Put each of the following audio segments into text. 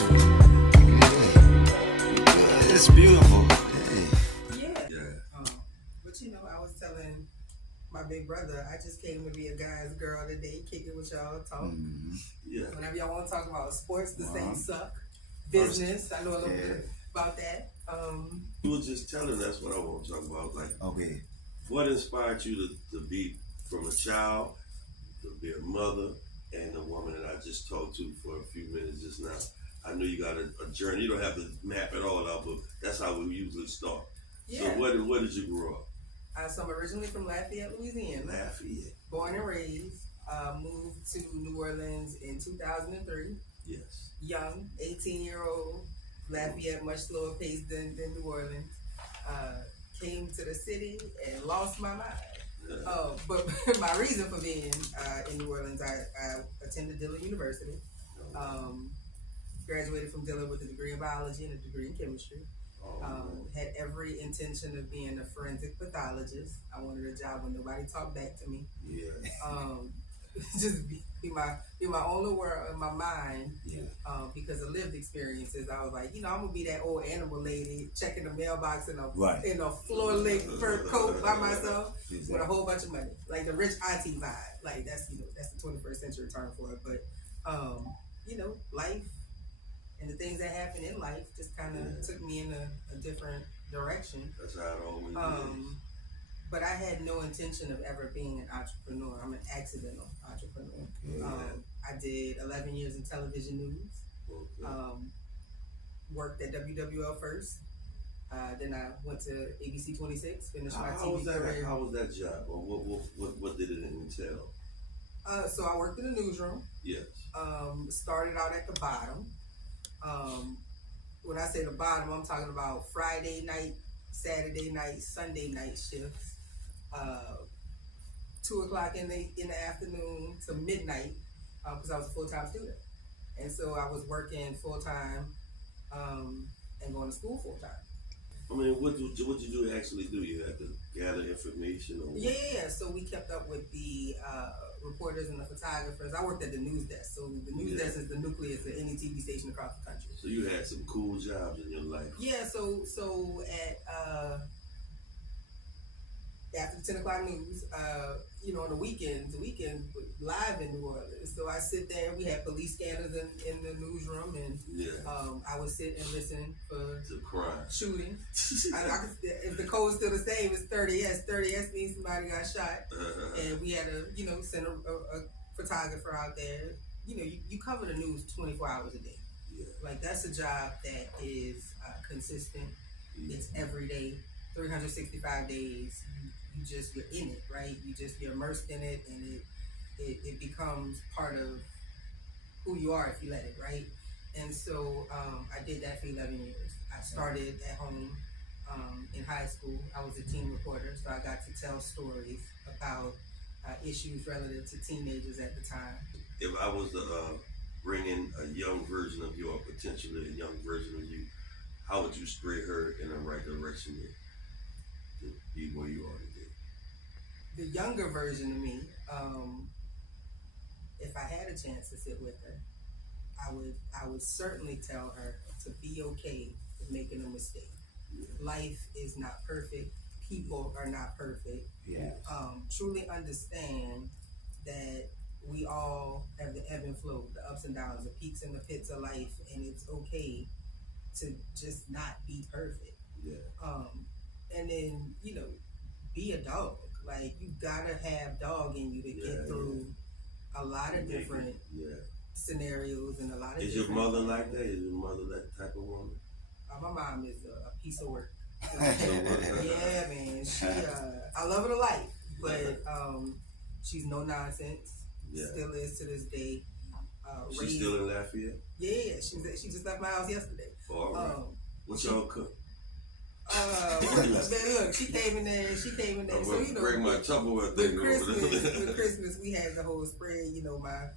It's it's beautiful. Yeah. But you know, I was telling my big brother, I just came to be a guy's girl today, kick it with y'all, talk. Yeah. Whenever y'all want to talk about sports, the Saints suck. Business, I know a little bit about that. You were just telling us what I want to talk about. Like, Okay. what inspired you to be from a child, to be a mother, and a woman that I just talked to for a few minutes just now? I know you got a journey. You don't have to map it all out, but that's how we usually start. Yeah. So where did you grow up? So I'm originally from Lafayette, Louisiana. Lafayette. Born and raised. Moved to New Orleans in 2003. Yes. Young, 18-year-old. Lafayette, much slower pace than New Orleans. Came to the city and lost my mind. But my reason for being in New Orleans, I attended Dillon University. Graduated from Dillon with a degree in biology and a degree in chemistry. Had every intention of being a forensic pathologist. I wanted a job when nobody talked back to me. Yeah. Just be my own little world in my mind. Yeah. Because of lived experiences, I was like, I'm gonna be that old animal lady checking the mailbox in a floor length fur coat by myself with a whole bunch of money, like the rich auntie vibe. Like that's the 21st century term for it. But life and the things that happen in life just kind of took me in a different direction. That's how it always is. But I had no intention of ever being an entrepreneur. I'm an accidental entrepreneur. Okay. I did 11 years in television news. Okay. Worked at WWL first. Then I went to ABC 26, finished my How TV was that? career. How was that job? Or what did it entail? So I worked in the newsroom. Yes. Started out at the bottom. When I say the bottom, I'm talking about Friday night, Saturday night, Sunday night shifts. 2 o'clock in the afternoon to midnight, because I was a full-time student, and so I was working full-time and going to school full-time. I mean, what did you actually do? You had to gather information? Or Yeah. So we kept up with the reporters and the photographers. I worked at the news desk. So the news desk is the nucleus of any TV station across the country. So you had some cool jobs in your life. Yeah. So at after the 10 o'clock news, on the weekends live in New Orleans. So I sit there. We had police scanners in the newsroom, and I would sit and listen for crime shooting. If the code's still the same, it's 30S. 30S means somebody got shot, and we had to send a photographer out there. You cover the news 24 hours a day. Yeah. Like that's a job that is consistent. It's every day, 365 days. You're in it, right? You're immersed in it, and it becomes part of who you are if you let it, right? And so I did that for 11 years. I started at home in high school. I was a teen reporter, so I got to tell stories about issues relative to teenagers at the time. If I was to bring in a young version of you, or potentially a young version of you, how would you steer her in the right direction to be where you are today? The younger version of me, if I had a chance to sit with her, I would certainly tell her to be okay with making a mistake. Yeah. Life is not perfect. People are not perfect. Yeah. Truly understand that we all have the ebb and flow, the ups and downs, the peaks and the pits of life, and it's okay to just not be perfect. Yeah. And then, be a dog. Like, you gotta have dog in you to get through a lot of different scenarios and a lot of Is your mother like that? Is your mother that type of woman? My mom is a piece of work. Yeah, man. She, I love her to life, but she's no nonsense. Yeah. Still is to this day. She's still in Lafayette? Yeah, she just left my house yesterday. Oh, all right. What y'all cook? Man, look, she came in there. I'm So bring my Tupperware thing with Christmas, we had the whole spread. My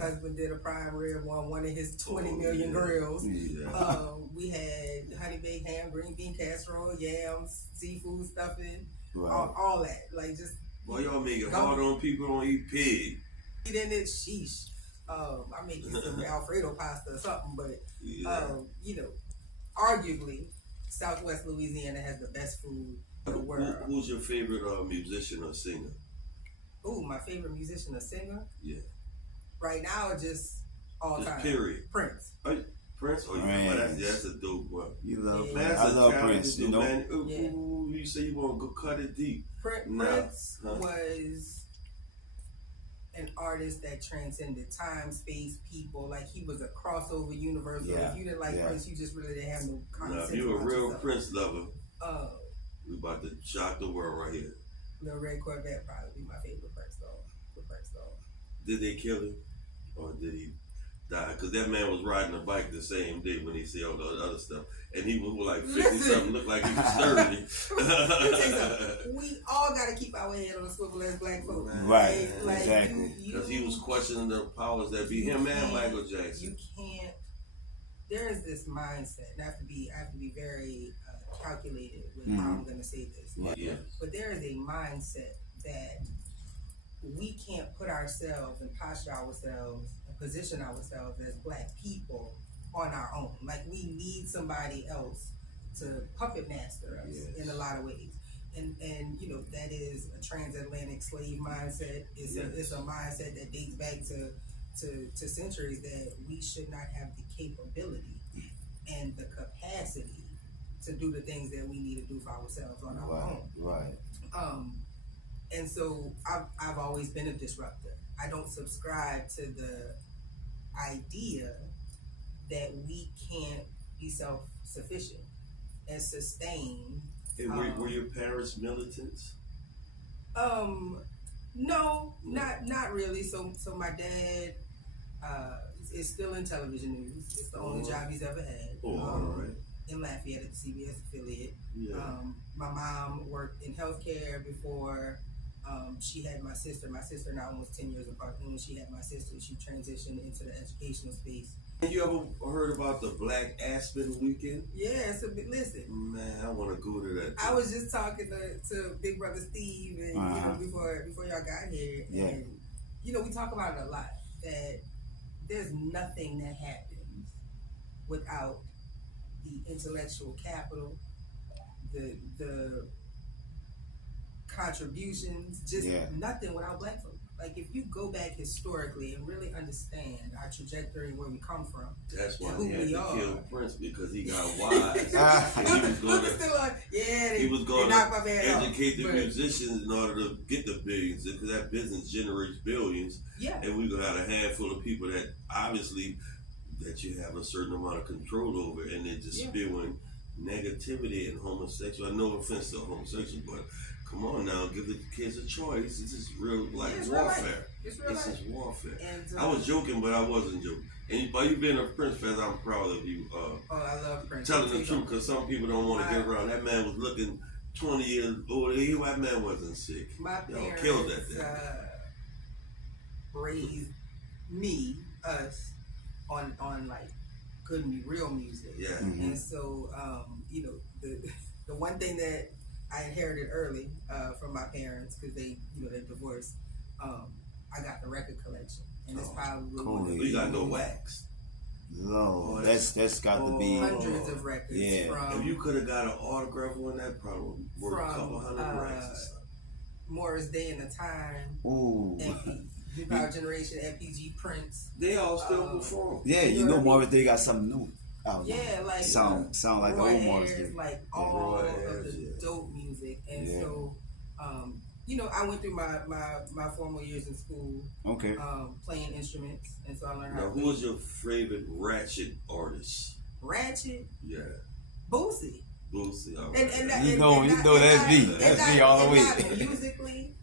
husband did a prime rib on one of his 20 million grills. Yeah. We had honey baked ham, green bean casserole, yams, seafood stuffing, all that. Like just. Boy, y'all make it hard on people who don't eat pig. Eat in it, sheesh. I make you some Alfredo pasta or something, but Yeah. you know, arguably, Southwest Louisiana has the best food in the world. Who's your favorite musician or singer? Ooh, my favorite musician or singer? Yeah. Right now, just all Just time. period. Prince. Prince? Oh, that's a dope one. You love Yeah. Prince. I love Prince, you know. Man, Yeah. ooh, you say you want to go cut it deep. Prince was an artist that transcended time, space, people. Like, he was a crossover universal. Yeah. If you didn't like Prince, you just really didn't have no common Now, sense. if you're a about real yourself. Prince lover, Uh, we about to shock the world right here. Little Red Corvette probably be my favorite Prince song. The Prince song. Did they kill him? Or did he die? Because that man was riding a bike the same day when he said all the other stuff. And he was like 50-something, looked like he was 30. Let me tell you something. We all got to keep our head on a swivel as black folks. Right, Like, exactly. Because he was questioning the powers that be, him and Michael Jackson. You can't. There is this mindset, and I have to be very calculated with how I'm going to say this. Yeah. But there is a mindset that we can't put ourselves and posture ourselves and position ourselves as black people on our own. Like, we need somebody else to puppet master us in a lot of ways. And you know, that is a transatlantic slave mindset. It's a mindset that dates back to centuries, that we should not have the capability and the capacity to do the things that we need to do for ourselves on our own. Right. And so I've always been a disruptor. I don't subscribe to the idea that we can't be self-sufficient and sustain. And were your parents militants? No, not really. So my dad is still in television news. It's the only job he's ever had. All right. In Lafayette at the CBS affiliate. Yeah. My mom worked in healthcare before she had my sister. My sister and I almost 10 years apart. And when she had my sister, she transitioned into the educational space. You ever heard about the Black Aspen Weekend? Yeah, so listen. Man, I want to go to that. I was just talking to Big Brother Steve, and you know, before y'all got here, and you know, we talk about it a lot, that there's nothing that happens without the intellectual capital, the contributions, just nothing without black folks. Like, if you go back historically and really understand our trajectory and where we come from, that's why who he had we to are. kill Prince, because he got wise. And he was going to educate the musicians in order to get the billions, because that business generates billions. Yeah. And we're gonna have a handful of people that obviously that you have a certain amount of control over, and they're just spewing negativity and homosexual. No offense to homosexual, but come on now, give the kids a choice. This is real, like, warfare. It's real This life. is warfare. And, I was joking, but I wasn't joking. And by you being a Prince fan, I'm proud of you. I love Prince. Telling the truth, because some people don't want to get around. That man was looking 20 years older. That man wasn't sick. My parents killed that thing. Raised us on like good real music. Yeah. And so you know, the one thing that I inherited early from my parents, because they divorced. I got the record collection, and it's probably We got no wax. No, that's got to be hundreds of records. Yeah. From, If you could have got an autograph on that, probably worth a couple hundred racks or something. Morris Day and the Time. Ooh. New Power Generation, FPG, Prince. They all still perform. Yeah, you know Marvin Day got something new. Yeah, like sound like the old Morris Day. Like all of the dope music, and so you know, I went through my formal years in school. Okay. Playing instruments, and so I learned how. Now, who was your favorite ratchet artist? Ratchet? Yeah. Boosie. Boosie. All And right. You know that's me. That's me all the way. Not musically,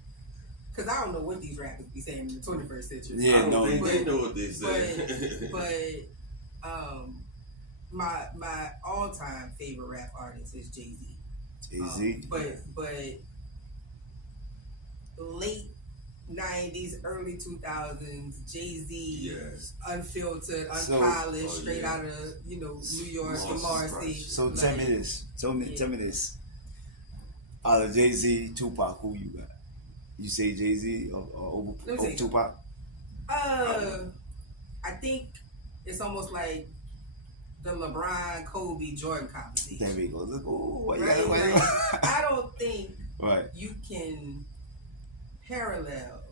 because I don't know what these rappers be saying in the 21st century. Yeah, no, they know what they say. But my all time favorite rap artist is Jay-Z. Jay-Z. But late 90s, early 2000s, Jay-Z, unfiltered, unpolished, straight out of New York, from Marcy. So tell me this. Tell me this. Out of Jay-Z, Tupac, who you got? You say Jay-Z or over Tupac? I think it's almost like the LeBron, Kobe, Jordan competition. There we go. Look, ooh, what you Right? got? Like, I don't think Right. you can parallel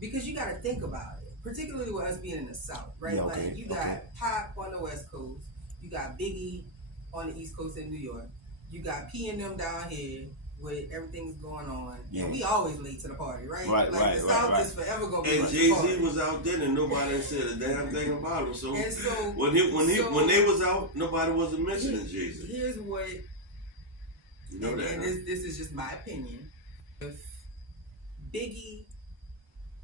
because you got to think about it, particularly with us being in the South, right? Yeah, okay, Like you got Pop on the West Coast, you got Biggie on the East Coast in New York, you got P and them down here with everything's going on, and we always late to the party, right? Right, like right, the right, South right. is forever gonna be. And Jay-Z was out there and nobody said a damn thing about him. So, And so when they was out, nobody wasn't mentioning Jay-Z. Here's what, You know that. and Huh? this is just my opinion. If Biggie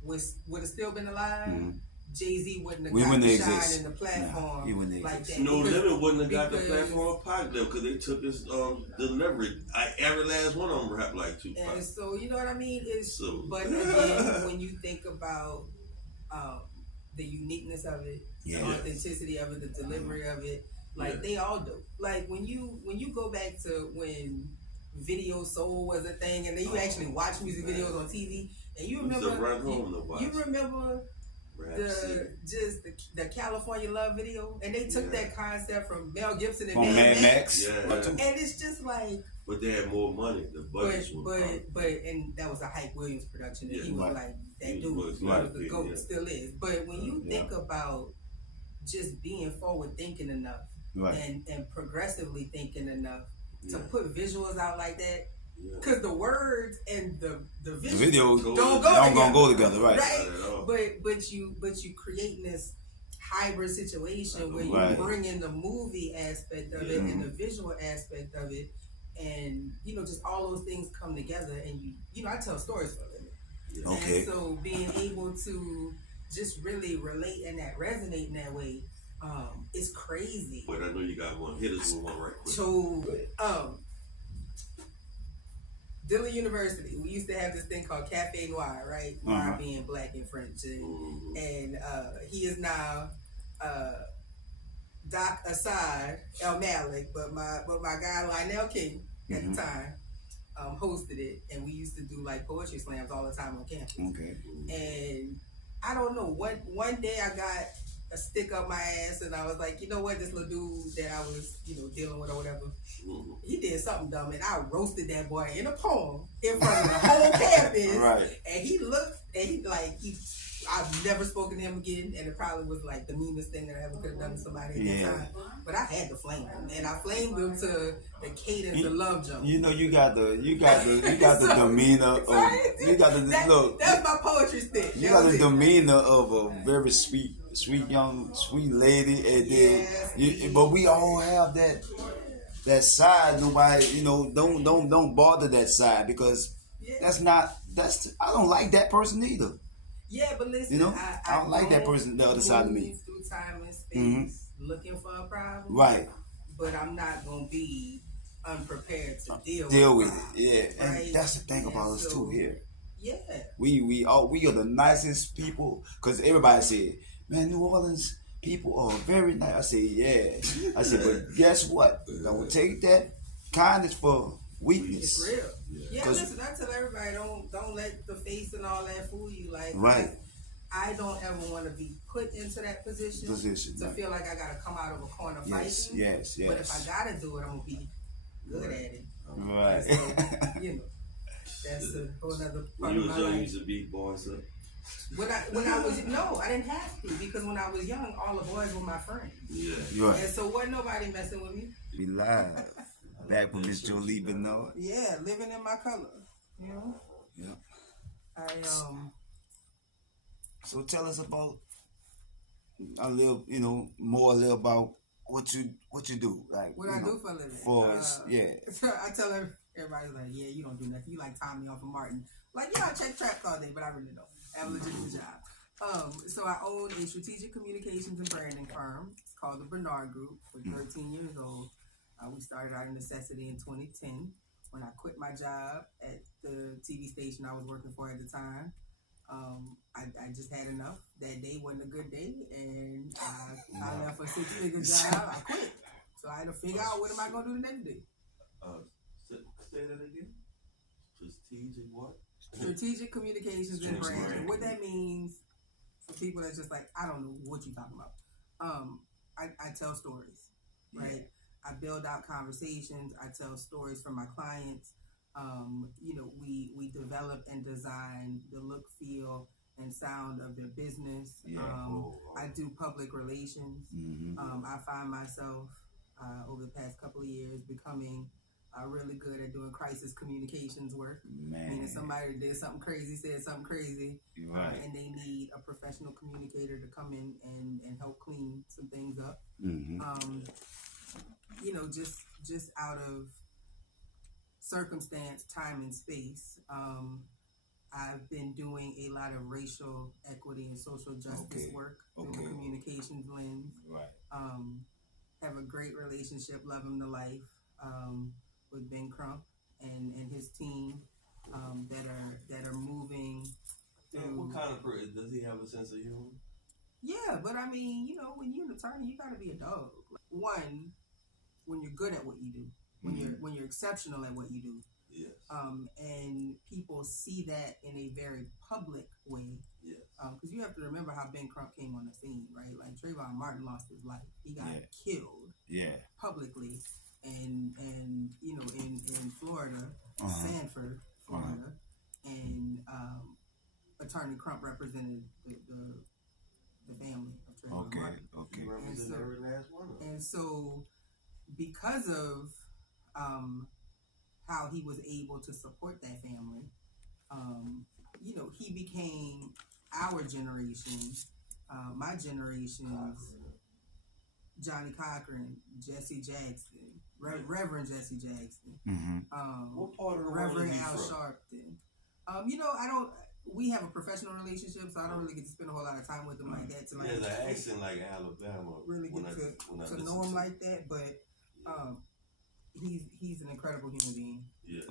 would have still been alive, Jay-Z wouldn't have got the shine in the platform like that. No Limit wouldn't have got the platform of Pac though, because they took his delivery. Every last one of them rap like Tupac. And so you know what I mean? So. But again, when you think about the uniqueness of it, the authenticity of it, the delivery of it, like they all do. Like when you go back to when Video Soul was a thing, and then you actually watch music videos on TV, and you remember you remember the California Love video, and they took that concept from Mel Gibson and Mad Max. And it's just like, but they had more money. The budgets but and that was a Hype Williams production, and he was like that dude was the GOAT, still is. But when you think about just being forward thinking enough and progressively thinking enough to put visuals out like that. Because the words and the video don't go together, right? But you creating this hybrid situation where you bring in the movie aspect of it and the visual aspect of it, and just all those things come together, and I tell stories for a living. And so being able to just really relate and that resonate in that way, it's crazy. But I know you got one. Hit us with one right quick. So Dillon University, we used to have this thing called Cafe Noir, right? Noir being black and French. And he is now Doc Assad El Malik, but my guy Lionel King at the time hosted it, and we used to do like poetry slams all the time on campus. And I don't know, one day I got a stick up my ass, and I was like, you know what, this little dude that I was, dealing with or whatever, he did something dumb, and I roasted that boy in a poem in front of the whole campus. And he looked, and I've never spoken to him again, and it probably was like the meanest thing that I ever could have done to somebody at that time. But I had to flame him, and I flamed him to the cadence of Love Jones. You got the demeanor of look. That's my poetry stick. You got the demeanor of a very sweet lady, and then but we all have that side. Nobody, don't bother that side, because I don't like that person either. Yeah, but listen, I don't like that person, the other side of me. Through time and space, looking for a problem, right? But I'm not gonna be unprepared to deal with it. Yeah, right? And that's the thing about us too here. Yeah, we are the nicest people, because everybody said, man, New Orleans people are very nice. I say, I said, but guess what? Don't take that kindness for weakness. It's real. Yeah, listen, I tell everybody, don't let the face and all that fool you. Like, I don't ever want to be put into that position to feel like I gotta come out of a corner fighting. Yes. But if I gotta do it, I'm gonna be good at it. Right. So, that's a whole other part of my life. You used to beat boys up. When I was I didn't have to, because when I was young, all the boys were my friends. Yeah. And so wasn't nobody messing with me. We live. Back with Miss Jolie Bernard. Yeah, living in my color. Yeah. So tell us about more about what you do. Like what I do for a living. So I tell everybody like, yeah, you don't do nothing. You like Tommy off of Martin. Like, I check traps all day, but I really don't. I have a legitimate job. So I own a strategic communications and branding firm. It's called the Bernard Group. We're 13 years old. We started out of necessity in 2010 when I quit my job at the TV station I was working for at the time. I just had enough. That day wasn't a good day, and I left a six-figure job. I quit. So I had to figure out, what am I going to do the next day? Say that again. Strategic what? Strategic communications and branding. What that means For people that's just like, I don't know what you're talking about. I tell stories, right? I build out conversations. I tell stories from my clients. We develop and design the look, feel, and sound of their business. I do public relations. I find myself over the past couple of years becoming really good at doing crisis communications work. Meaning somebody did something crazy, said something crazy, and they need a professional communicator to come in and help clean some things up. Just out of circumstance, time, and space. I've been doing a lot of racial equity and social justice work through the communications lens. Have a great relationship, love him to life, with Ben Crump and his team that are moving through. What kind of person does he have a sense of humor? Yeah, but I mean, when you're an attorney, you gotta be a dog. One, when you're good at what you do, when you're exceptional at what you do. Yes. And people see that in a very public way. Yes. Because you have to remember how Ben Crump came on the scene, right? Like Trayvon Martin lost his life. He got killed. Publicly, and in Florida, Sanford, Florida, and Attorney Crump represented the family of Trayvon Martin. He represented every last one of them. And so, because of how he was able to support that family, he became our generation, my generation's Johnny Cochran, Jesse Jackson, Reverend Jesse Jackson, what part of the Reverend world is he Al from? Sharpton. We have a professional relationship, so I don't really get to spend a whole lot of time with him like that. He has an accent like Alabama. Really get to know him like that, but he's an incredible human being. Yeah.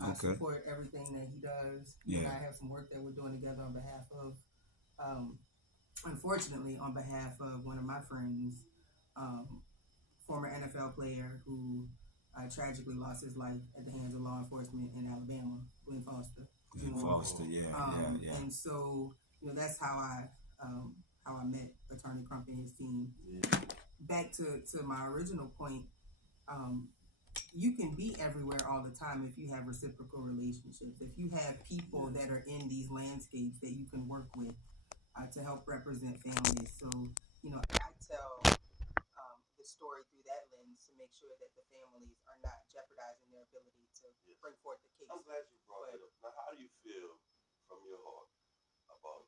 I support everything that he does. And I have some work that we're doing together on behalf of, unfortunately, on behalf of one of my friends, former NFL player who tragically lost his life at the hands of law enforcement in Alabama, Glenn Foster. And so, that's how I met Attorney Crump and his team. Yeah. Back to my original point, you can be everywhere all the time if you have reciprocal relationships. If you have people that are in these landscapes that you can work with to help represent families. So, I tell the story through that lens to make sure that the families are not jeopardizing their ability to bring forth the case. I'm glad you brought it up. Now, how do you feel from your heart about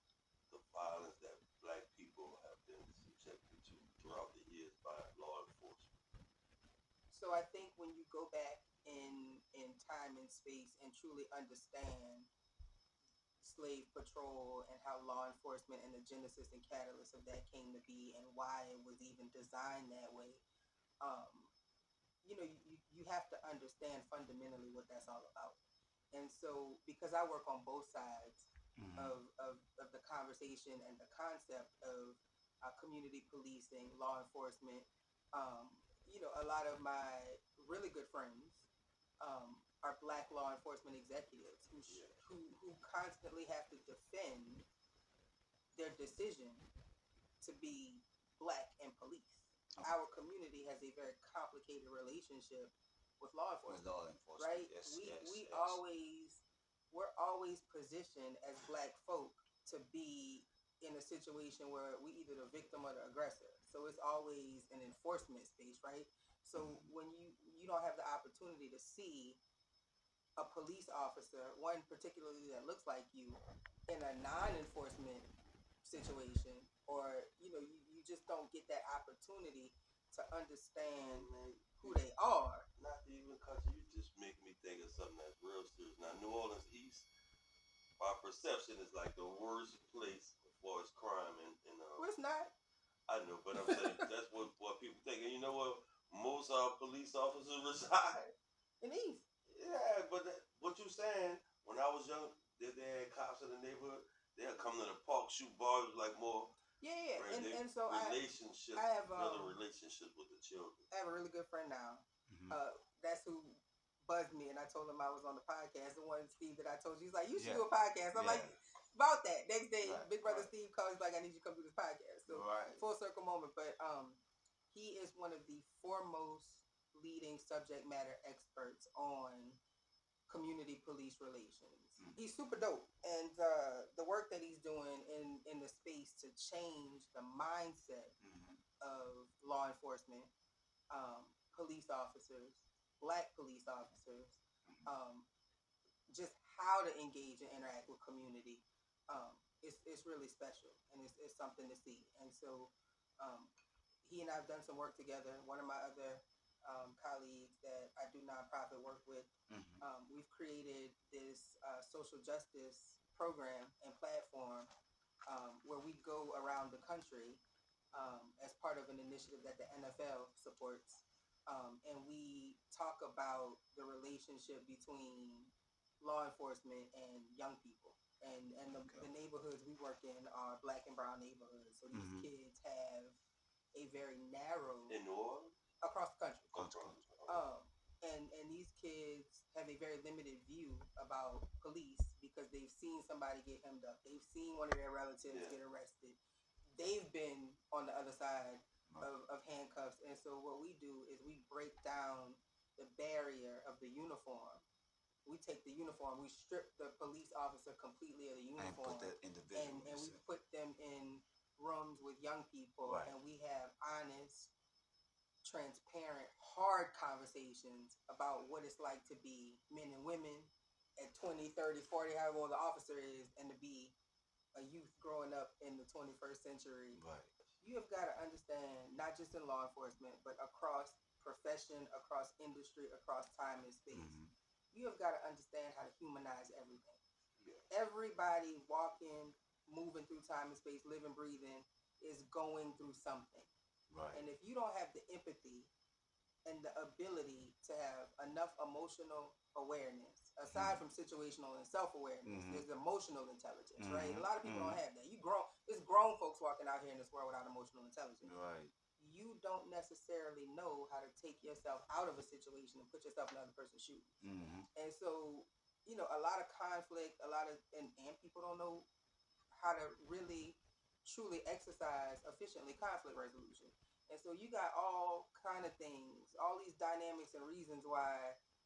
the violence that Black people have been subjected to throughout the years by law enforcement? So I think when you go back in time and space and truly understand slave patrol and how law enforcement and the genesis and catalyst of that came to be and why it was even designed that way, you have to understand fundamentally what that's all about. And so, because I work on both sides of the conversation and the concept of community policing, law enforcement, a lot of my really good friends are Black law enforcement executives who constantly have to defend their decision to be Black and police. Our community has a very complicated relationship with law enforcement. Right? We're always positioned as Black folk to be in a situation where we either the victim or the aggressor. So it's always an enforcement space, right? So when you don't have the opportunity to see a police officer, one particularly that looks like you, in a non-enforcement situation, or you just don't get that opportunity to understand who they are. Not to even cut you just make me think of something that's real serious. Now, New Orleans East, by perception, is like the worst place as far as crime in Well, it's not. I know, but I'm saying that's what people think. And you know what? Most of our police officers reside in East. Yeah, but what you saying? When I was young, they had cops in the neighborhood. They'll come to the park, shoot bars, like more. Yeah. Right? And so relationships. I have build a relationship with the children. I have a really good friend now. That's who buzzed me, and I told him I was on the podcast. The one Steve that I told you, he's like, you should do a podcast. I'm like, about that. Next day, Right, Big Brother right. Steve calls like, I need you to come do this podcast. So Right. full circle moment. But he is one of the foremost leading subject matter experts on community police relations. He's super dope, and the work that he's doing in the space to change the mindset of law enforcement, police officers, black police officers, just how to engage and interact with community. It's really special, and it's something to see. And so he and I have done some work together. One of my other colleagues that I do nonprofit work with, we've created this social justice program and platform where we go around the country as part of an initiative that the NFL supports. And we talk about the relationship between law enforcement and young people. And the neighborhoods we work in are black and brown neighborhoods. So these kids have a very narrow In New Orleans? across the country. Okay. And these kids have a very limited view about police because they've seen somebody get hemmed up. They've seen one of their relatives get arrested. They've been on the other side of handcuffs. And so what we do is we break down the barrier of the uniform. We take the uniform, we strip the police officer completely of the uniform, And put the individual. and we put them in rooms with young people, and we have honest, transparent, hard conversations about what it's like to be men and women at 20, 30, 40, however old the officer is, and to be a youth growing up in the 21st century. Right. You have got to understand, not just in law enforcement, but across profession, across industry, across time and space. You have got to understand how to humanize everything. Everybody walking, moving through time and space, living, breathing, is going through something. Right. And if you don't have the empathy and the ability to have enough emotional awareness, aside from situational and self-awareness, there's emotional intelligence, right? A lot of people don't have that. There's grown folks walking out here in this world without emotional intelligence. Right. You don't necessarily know how to take yourself out of a situation and put yourself in another person's shoes. And so, a lot of conflict, and people don't know how to really, truly exercise efficiently conflict resolution. And so you got all kind of things, all these dynamics and reasons why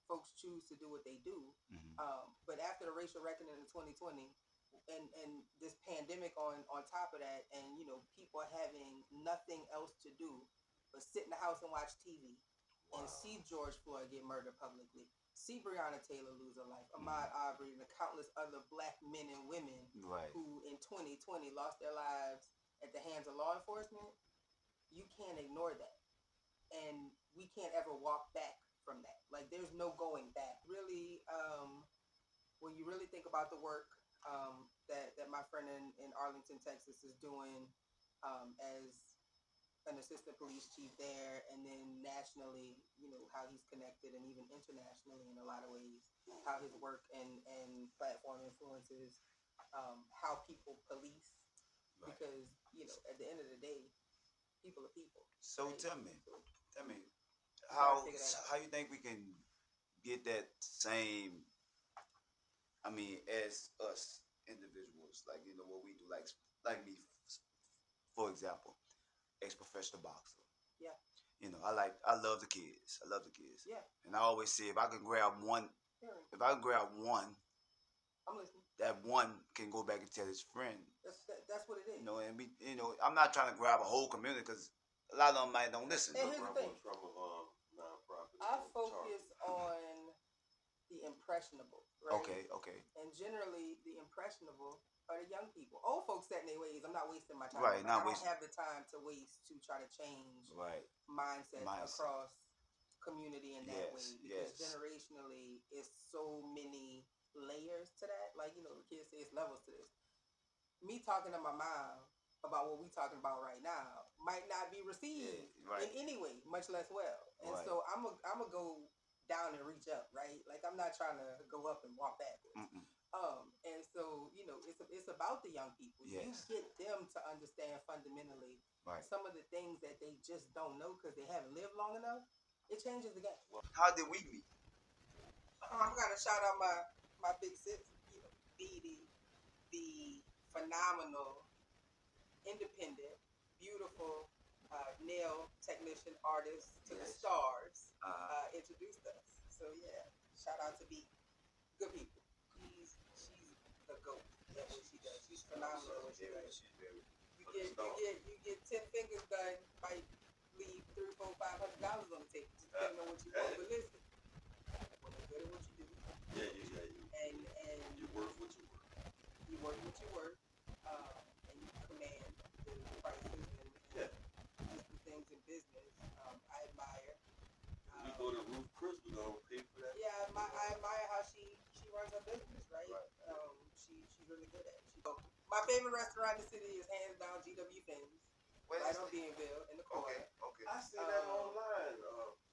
folks choose to do what they do. But after the racial reckoning in 2020, and this pandemic on top of that, and people having nothing else to do but sit in the house and watch TV and see George Floyd get murdered publicly, see Breonna Taylor lose her life, Ahmaud Arbery, and the countless other black men and women who in 2020 lost their lives at the hands of law enforcement. You can't ignore that, and we can't ever walk back from that. Like, there's no going back. Really, when you really think about the work that my friend in Arlington, Texas is doing as an assistant police chief there, and then nationally, how he's connected, and even internationally in a lot of ways, how his work and platform influences how people police. Because, at the end of the day, people are people. So right? tell me, Gotta how figure that out. how you think we can get that same? I mean, as us individuals, like what we do, like me, for example, ex-professional boxer. Yeah. I love the kids. I love the kids. Yeah. And I always say, if I can grab one, Hearing. if I can grab one, I'm listening. that one can go back and tell his friend. That's what it is. And we, I'm not trying to grab a whole community because a lot of them might don't listen. And here's the thing. Nonprofit. I focus on the impressionable, right? Okay. And generally, the impressionable are the young people. Old folks set in their ways. I'm not wasting my time. Right, I don't have the time to waste to try to change mindsets across community in that way. Because generationally, it's so many layers to that. Like, the kids say it's levels to this. Me talking to my mom about what we talking about right now might not be received in any way, much less well. And so I'm a go down and reach up, right? Like, I'm not trying to go up and walk backwards. And so, it's about the young people. Yes. You get them to understand fundamentally some of the things that they just don't know because they haven't lived long enough. It changes the game. How did we meet? I gotta shout out my big sis, Dee the phenomenal, independent, beautiful nail technician artist to the Yes. stars Uh, introduced us. So yeah, shout out to B. Good people. She's the goat at what she does. She's phenomenal at what she does. she's very. You get 10 fingers done, might leave $300, $400, $500 on the table, just depending on what you want. But listen, when you're good at what you do, and You work what you work. you work what you work, and you command the prices and just the things in business. I admire. We go to Ruth Chris, we're gonna pay for that. Yeah, I admire how she runs her business, right? She's really good at it. My favorite restaurant in the city is hands down GW Finn's, right on Bienville in the corner. Okay. I seen that online.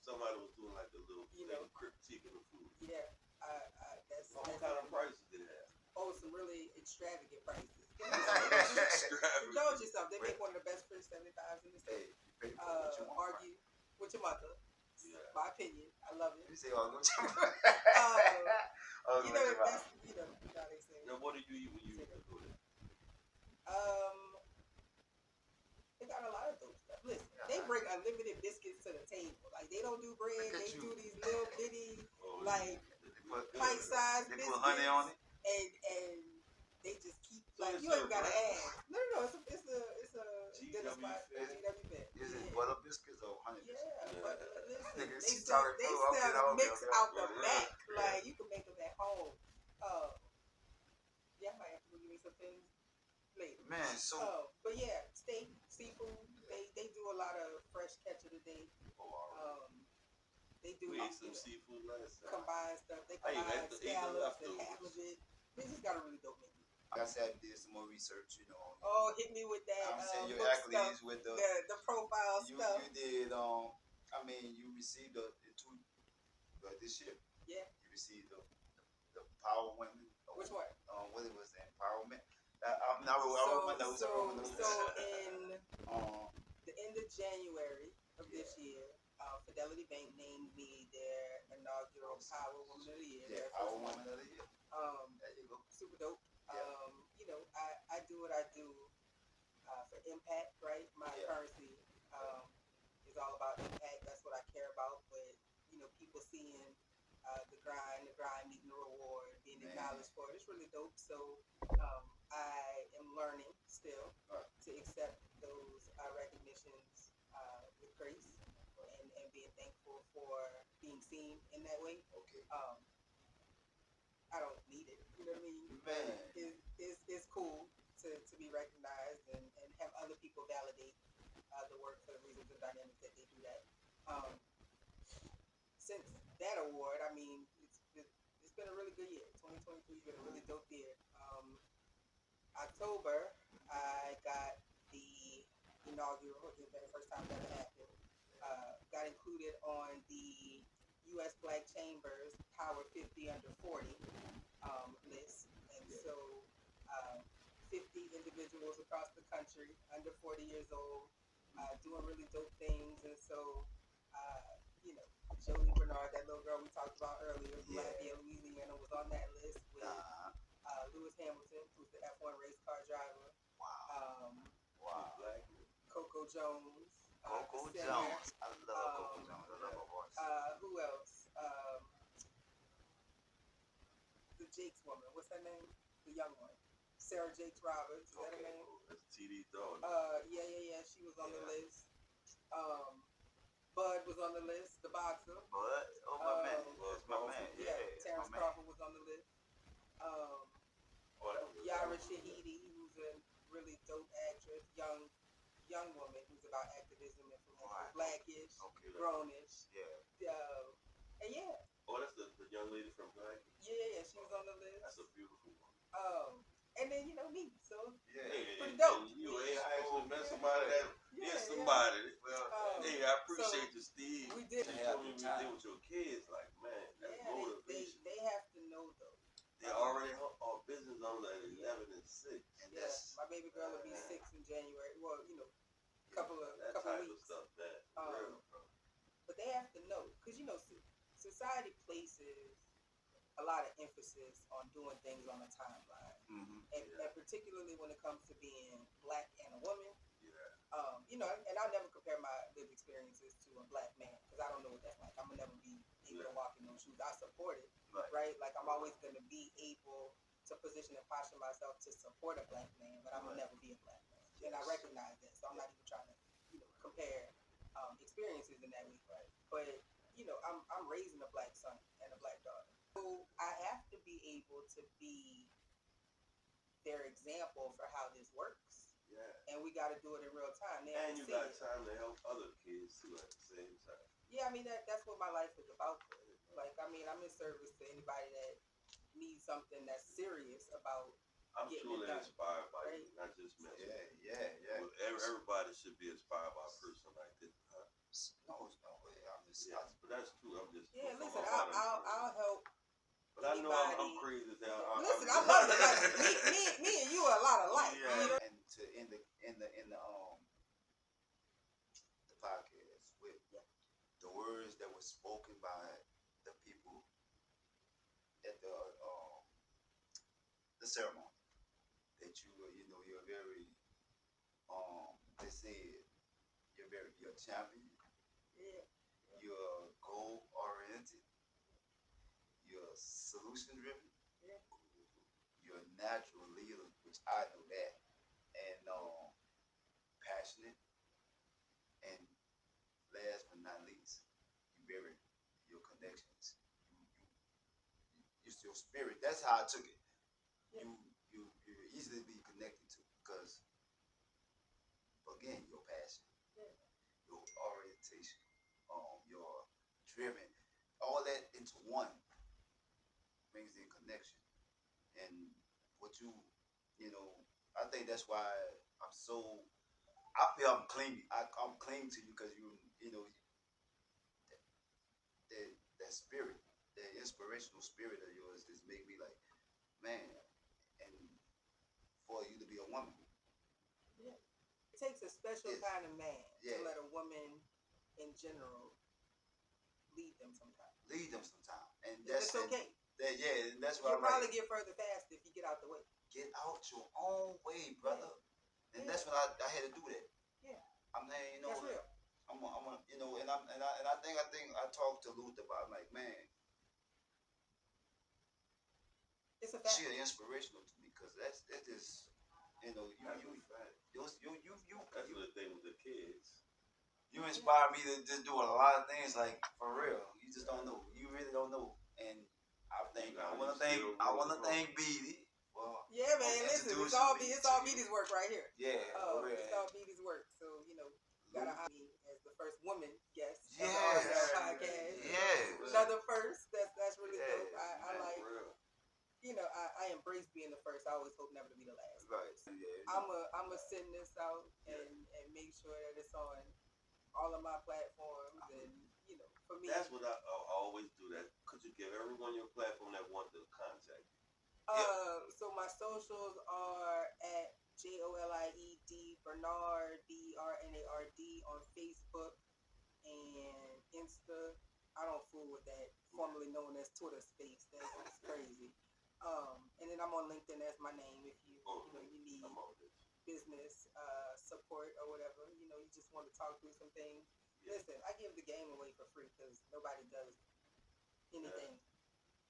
Somebody was doing like a little critique of the food. Yeah, that's What kind of prices did they have? some really extravagant prices. Extravagant. Indulge yourself. They make one of the best fish 75s in the state. You pay for what you want. Argue with your mother. Yeah. My opinion. I love it. You say, oh, go check. You know that's you know how they say. Now, what do you eat when you go there? They got a lot of dope stuff. Listen, they bring unlimited biscuits to the table. Like they don't do bread. They do these little bitty pint-sized They biscuits. put honey on it. And they just keep like you ain't gotta ask. No. It's a dinner spot. GW Finn. Is it butter biscuits or honey biscuits? Yeah, but listen, Nigga, they she sell talking they food. sell the mix Okay. out the Yeah. back. Like you can make them at home. Yeah, I might have to go give me some things later. Man, so But yeah, steak, seafood. They do a lot of fresh catch of the day. They do We ate some seafood last time. combined stuff. They I even combine had to eat the scallops and leftovers. halibut. They just got a really dope menu. like I said, I did some more research. Oh, hit me with that. I'm saying your book stuff, accolades with the profile you stuff. did. I mean, you received the two this year. Yeah. You received the Power Women. Which one? What it was, the empowerment. I wrote my notes. So in the end of January of this year, Fidelity Bank named me their inaugural Power Woman of the Year. Yeah, their Power first one. Woman of the Year. There you go. Super dope. Yeah. I do what I do for impact, right? My Yeah. currency is all about impact. That's what I care about. But people seeing the grind meeting the reward, being acknowledged for it. It's really dope. So I am learning still to accept those recognitions with grace and being thankful for being seen in that way. Okay. I don't need it. You know what I mean? Man. It's cool to be recognized and have other people validate the work for the reasons and dynamics that they do that. Since that award, I mean, it's been a really good year. 2023 has been a really dope year. October, I got the inaugural, the first time that happened, got included on the U.S. Black Chambers Power 50 Under 40 list. And so 50 individuals across the country under 40 years old doing really dope things. And so, Jolie, that little girl we talked about earlier from Lafayette, Louisiana, was on that list with Lewis Hamilton, who's the F1 race car driver. Wow. Coco Jones. Coco the singer. Jones. I love Coco Jones. I love her voice. Who else? The Jakes woman. What's her name? The young one. Sarah Jakes Roberts. Is that her name? That's TD's daughter. Yeah. She was on the list. Bud was on the list. The boxer. But my man. That's my man. Yeah. Terrence Crawford was on the list. Yara Shahidi, who's a really dope actress, young woman who's about activism and Blackish, grownish. Yeah. And yeah. Oh, that's the young lady from Black. Yeah, she was on the list. That's a beautiful one. And then me, so Hey, pretty dope. You ain't actually met somebody that somebody. Well, hey, I appreciate you, Steve. We did. You told me you did with your kids, like man, that's motivation. They have to know though. They already on business on like 11 and 6. And My baby girl will be 6 in January. Well, couple of type weeks. of stuff, man. Real, bro. But they have to know, because society places a a lot of emphasis on doing things on a timeline, and particularly when it comes to being black and a woman. You know, and I'll never compare my lived experiences to a black man because I don't know what that's like. I'm gonna never be able to walk in those shoes. I support it, right? Like I'm always gonna be able to position and posture myself to support a black man, but I'm gonna never be a black man, and I recognize that. So I'm not even trying to, you know, compare experiences in that way, right? But you know, I'm raising a black son and a black daughter, so I have to be able to be their example for how this works. And we got to do it in real time. And you got time to help other kids too at the same time. Yeah, I mean that's what my life is about. Like, I mean, I'm in service to anybody that needs something that's serious about. I'm truly inspired by you, not just men. Yeah. Well, everybody should be inspired by a person like this. No way. I'm just. But that's true. I'm just. Listen, I'll help. But I know I'm crazy as hell. Listen, I love it. Like, me and you are a lot alike. Yeah. You know? And to end the podcast with the words that were spoken by the people at the ceremony, that you're very they said you're a champion. Yeah. You're goal oriented. You're solution driven. Yeah. You're a natural leader, which I know that, and passionate. And last but not least, you bury your connections. It's your spirit. That's how I took it. Yeah. You easily be connected to because again your passion, your orientation, your driven, all that into one brings in connection. And what I think that's why I feel I'm clinging. I'm clinging to you because that spirit, that inspirational spirit of yours just make me like, man, and for you to be a woman. Yeah. It takes a special kind of man to let a woman in general lead them sometimes. And that's okay. And that's why you'll probably get further fast if you get out the way. Get out your own way, brother. And that's what I had to do that. Yeah. I'm saying, that's real. And I think I talked to Luther about, like, man, it's a fact. She's inspirational to me because that's just you. That's the thing with the kids. You inspire me to just do a lot of things, like for real. You just don't know. You really don't know. And I want to thank Beatty. Well, yeah, man. Listen, it's all Beatty's work right here. Yeah, it's all Beatty's work. So gotta honor me as the first woman guest on the podcast. Yeah, another first. That's really dope. I like. Real. I embrace being the first. I always hope never to be the last. Right. Yeah. I'm a send this out and make sure that it's on all of my platforms, and for me, that's what I always do. That could you give everyone your platform that want to contact you? So my socials are at JOLIED Bernard BRNARD on Facebook and Insta. I don't fool with that, formerly known as Twitter Space. That's crazy. And then I'm on LinkedIn as my name. If you you need business support or whatever, you just want to talk through some things. Listen, I give the game away for free because nobody does anything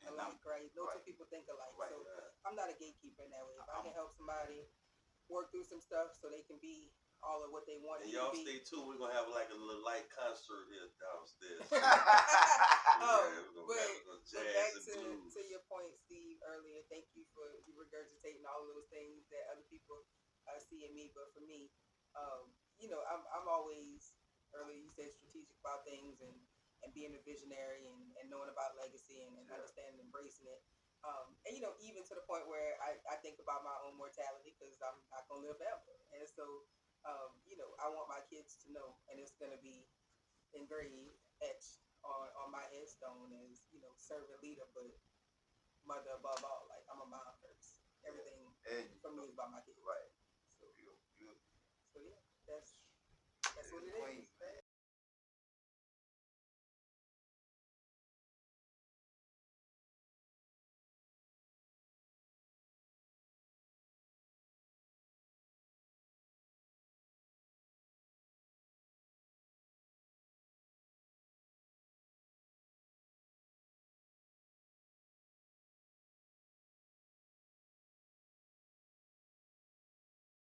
alike, right? No two people think alike. Right, so I'm not a gatekeeper in that way. If I can help somebody work through some stuff so they can be all of what they want and to y'all be. stay tuned. We're gonna have like a little light concert here downstairs. But back to your point, Steve, earlier. Thank you for regurgitating all of those things that other people see in me. But for me, I'm always earlier. You said strategic about things and being a visionary and knowing about legacy and understanding and embracing it. And even to the point where I think about my own mortality because I'm not gonna live forever. And so, I want my kids to know, and it's gonna be engraved, etched on my headstone as servant leader, but mother above all. Like I'm a mom first. Everything for me is about my kids. Right. So yeah, that's